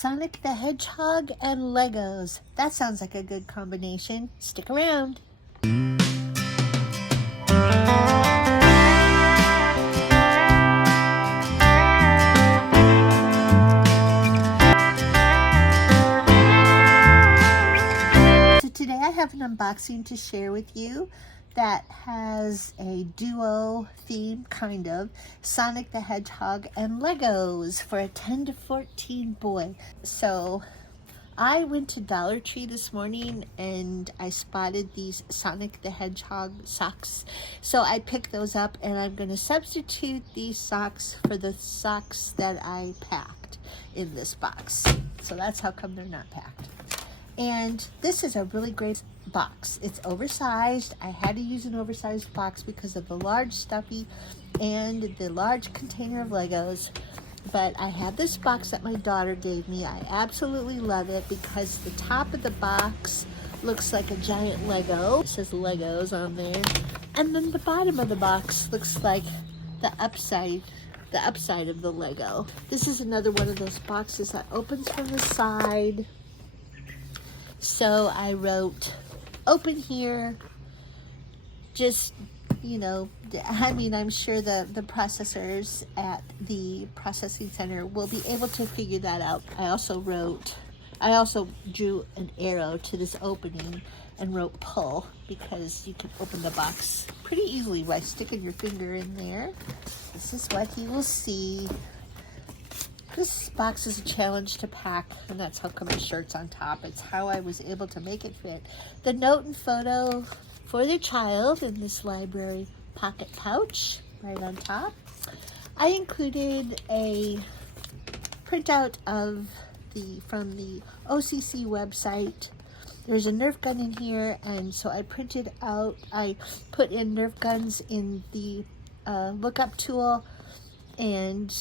Sonic the Hedgehog and Legos. That sounds like a good combination. Stick around. So today I have an unboxing to share with you that has a duo theme, kind of, Sonic the Hedgehog and Legos for a 10 to 14 boy. So I went to Dollar Tree this morning and I spotted these Sonic the Hedgehog socks. So I picked those up and I'm going to substitute these socks for the socks that I packed in this box. So that's how come they're not packed. And this is a really great box. It's oversized. I had to use an oversized box because of the large stuffy and the large container of Legos. But I have this box that my daughter gave me. I absolutely love it because the top of the box looks like a giant Lego. It says Legos on there. And then the bottom of the box looks like the upside of the Lego. This is another one of those boxes that opens from the side. So I wrote, open here, just, you know, I mean, I'm sure the processors at the processing center will be able to figure that out. I also drew an arrow to this opening and wrote pull, because you can open the box pretty easily by sticking your finger in there. This is what he will see. This box is a challenge to pack, and that's how come the shirt's on top. It's how I was able to make it fit. The note and photo for the child in this library pocket pouch right on top. I included a printout of from the OCC website. There's a Nerf gun in here, and so I printed out, I put in Nerf guns in the lookup tool and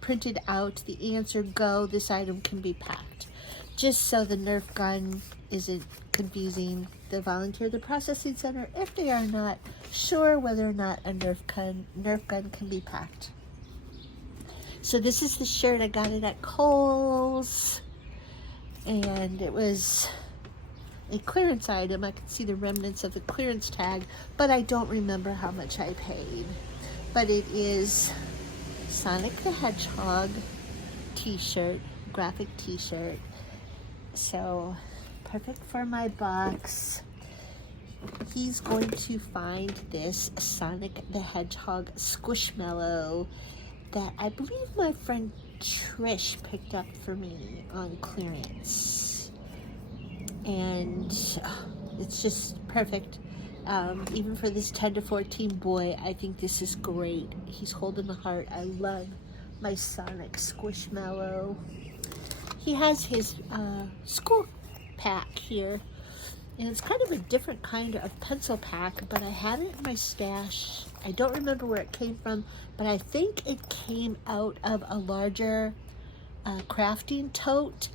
printed out the answer, go, this item can be packed. Just so the Nerf gun isn't confusing the volunteer at the processing center if they are not sure whether or not a Nerf gun can be packed. So this is the shirt. I got it at Kohl's, and it was a clearance item. I could see the remnants of the clearance tag, but I don't remember how much I paid. But it is Sonic the Hedgehog t-shirt, graphic t-shirt. So perfect for my box. He's going to find this Sonic the Hedgehog Squishmallow that I believe my friend Trish picked up for me on clearance. And it's just perfect. Even for this 10 to 14 boy, I think this is great. He's holding the heart. I love my Sonic Squishmallow. He has his school pack here, and it's kind of a different kind of pencil pack, but I had it in my stash. I don't remember where it came from, but I think it came out of a larger crafting tote,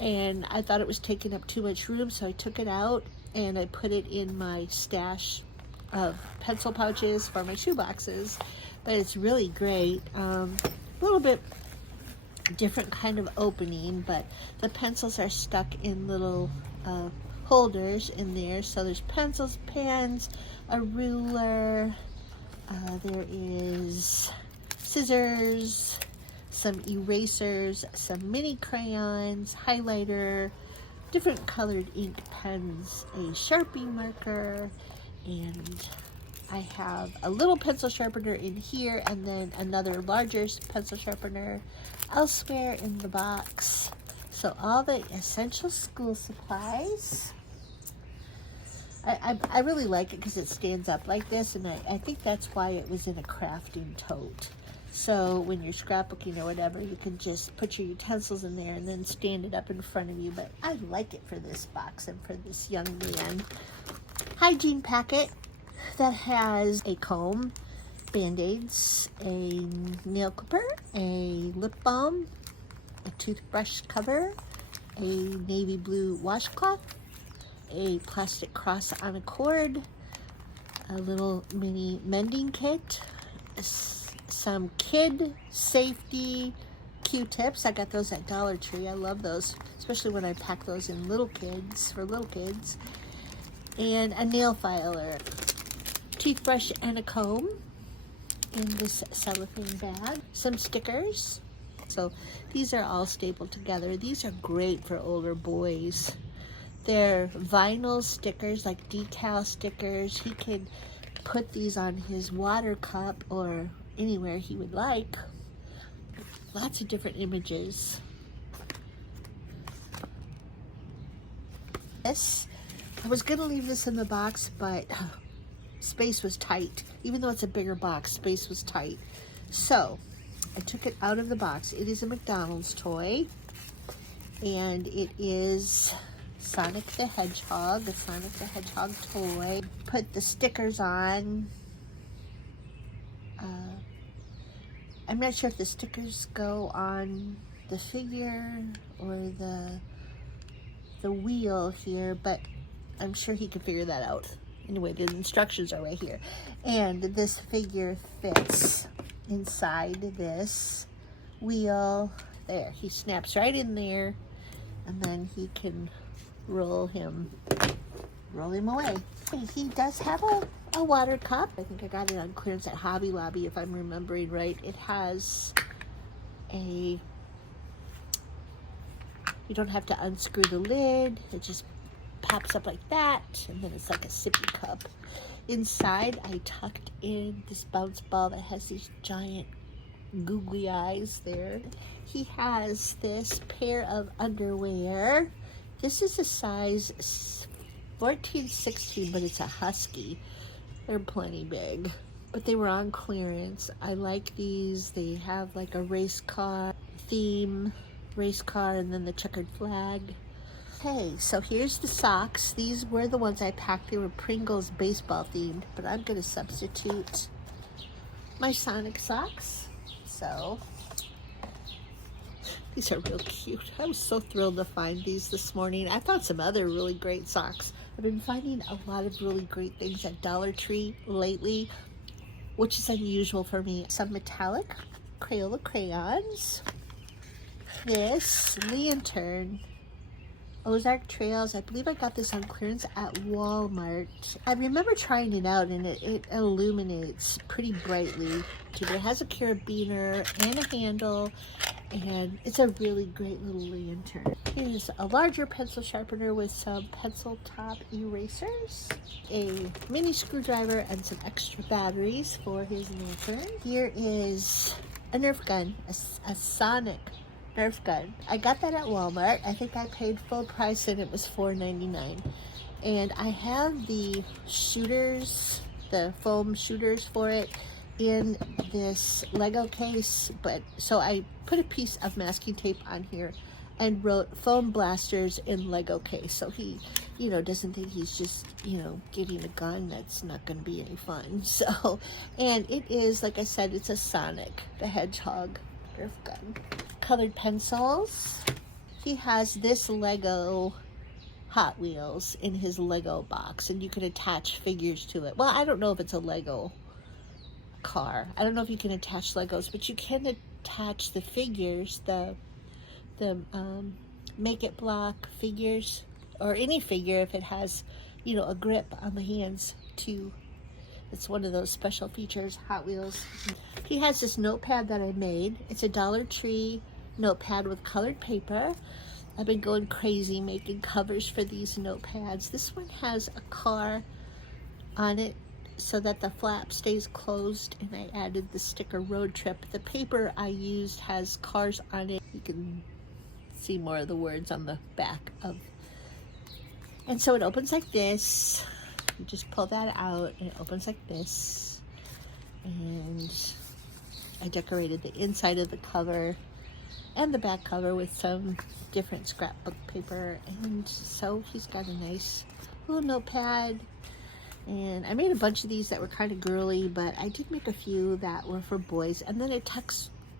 and I thought it was taking up too much room, so I took it out and I put it in my stash of pencil pouches for my shoeboxes. But it's really great. A little bit different kind of opening, but the pencils are stuck in little holders in there. So there's pencils, pens, a ruler, there is scissors, some erasers, some mini crayons, highlighter, different colored ink pens, a Sharpie marker, and I have a little pencil sharpener in here, and then another larger pencil sharpener elsewhere in the box. So all the essential school supplies. I really like it because it stands up like this, and I think that's why it was in a crafting tote. So when you're scrapbooking or whatever, you can just put your utensils in there and then stand it up in front of you. But I like it for this box and for this young man. Hygiene packet that has a comb, Band-Aids, a nail clipper, a lip balm, a toothbrush cover, a navy blue washcloth, a plastic cross on a cord, a little mini mending kit, some kid safety Q-tips. I got those at Dollar Tree. I love those, especially when I pack those in little kids, for little kids. And a nail filer, toothbrush and a comb in this cellophane bag. Some stickers. So these are all stapled together. These are great for older boys. They're vinyl stickers, like decal stickers. He could put these on his water cup or anywhere he would like. Lots of different images. This, I was gonna leave this in the box, but space was tight. Even though it's a bigger box, space was tight. So I took it out of the box. It is a McDonald's toy, and it is Sonic the Hedgehog, the Sonic the Hedgehog toy. Put the stickers on. I'm not sure if the stickers go on the figure or the wheel here, but I'm sure he can figure that out. Anyway, the instructions are right here. And this figure fits inside this wheel. There, he snaps right in there, and then he can roll him away. He does have a water cup. I think I got it on clearance at Hobby Lobby, if I'm remembering right. It has you don't have to unscrew the lid. It just pops up like that, and then it's like a sippy cup. Inside, I tucked in this bounce ball that has these giant googly eyes there. He has this pair of underwear. This is a size 14-16, but it's a husky. They're plenty big, but they were on clearance. I like these. They have like a race car theme, race car, and then the checkered flag. Okay, so here's the socks. These were the ones I packed. They were Pringles baseball themed, but I'm gonna substitute my Sonic socks. So these are real cute. I was so thrilled to find these this morning. I found some other really great socks. I've been finding a lot of really great things at Dollar Tree lately, which is unusual for me. Some metallic Crayola crayons. This lantern, Ozark Trails. I believe I got this on clearance at Walmart. I remember trying it out, and it illuminates pretty brightly. It has a carabiner and a handle, and it's a really great little lantern. Here's a larger pencil sharpener with some pencil top erasers, a mini screwdriver, and some extra batteries for his lantern. Here is a Nerf gun, a Sonic Nerf gun. I got that at Walmart. I think I paid full price and it was $4.99. And I have the shooters, the foam shooters for it in this Lego case, but so I put a piece of masking tape on here and wrote foam blasters in Lego case, so he, you know, doesn't think he's just, you know, getting a gun that's not going to be any fun. So, and it is, like I said, it's a Sonic the Hedgehog Nerf gun. Colored pencils. He has this Lego Hot Wheels in his Lego box, and you can attach figures to it. Well, I don't know if it's a Lego car. I don't know if you can attach Legos, but you can attach the figures, the make it block figures, or any figure if it has, you know, a grip on the hands too. It's one of those special features, Hot Wheels. He has this notepad that I made. It's a Dollar Tree notepad with colored paper. I've been going crazy making covers for these notepads. This one has a car on it so that the flap stays closed, and I added the sticker road trip. The paper I used has cars on it. You can see more of the words on the back of. And so it opens like this. You just pull that out and it opens like this. And I decorated the inside of the cover and the back cover with some different scrapbook paper. And so he's got a nice little notepad. And I made a bunch of these that were kind of girly, but I did make a few that were for boys. And then it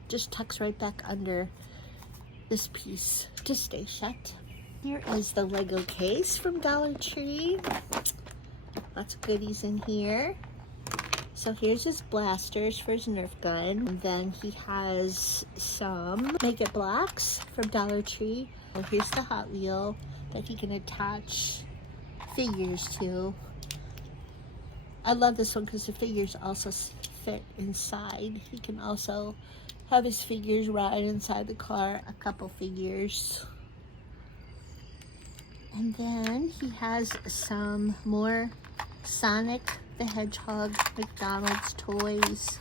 just tucks right back under this piece to stay shut. Here is the Lego case from Dollar Tree. Lots of goodies in here. So here's his blasters for his Nerf gun. And then he has some Make It blocks from Dollar Tree. Oh, here's the Hot Wheel that he can attach figures to. I love this one because the figures also fit inside. He can also have his figures ride inside the car, a couple figures. And then he has some more Sonic the Hedgehog McDonald's toys.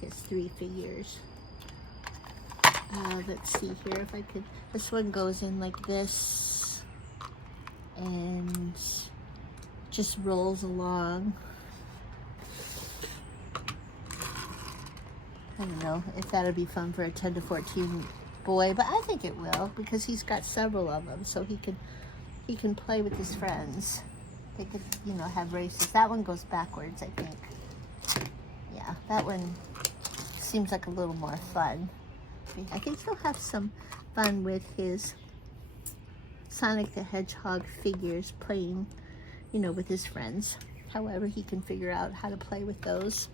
He has 3 figures. Let's see here if I could. This one goes in like this and just rolls along. I don't know if that'll be fun for a 10 to 14 boy, but I think it will because he's got several of them, so he can play with his friends. They could, you know, have races. That one goes backwards, I think. Yeah, that one seems like a little more fun. I think he'll have some fun with his Sonic the Hedgehog figures playing, you know, with his friends. However, he can figure out how to play with those.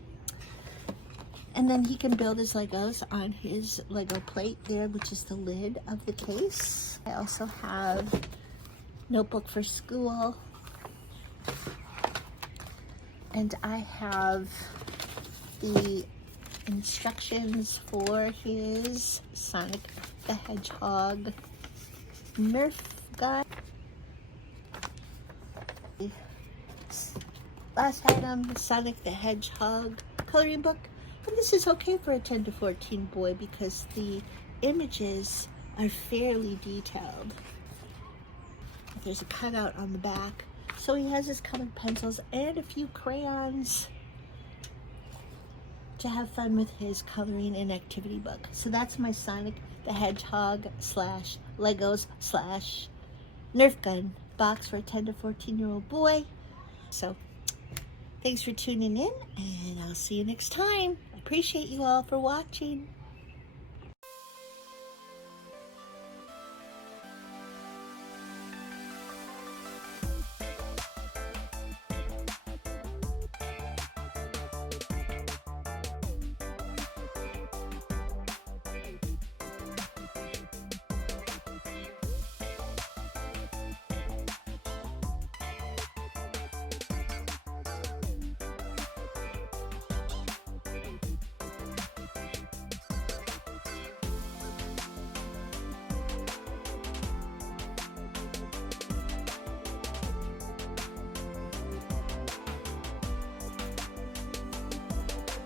And then he can build his Legos on his Lego plate there, which is the lid of the case. I also have notebook for school. And I have the instructions for his Sonic the Hedgehog Nerf gun. Last item, Sonic the Hedgehog coloring book. And this is okay for a 10 to 14 boy because the images are fairly detailed. There's a cutout on the back. So he has his colored pencils and a few crayons to have fun with his coloring and activity book. So that's my Sonic the Hedgehog / Legos / Nerf gun box for a 10 to 14-year-old boy. So thanks for tuning in, and I'll see you next time. I appreciate you all for watching.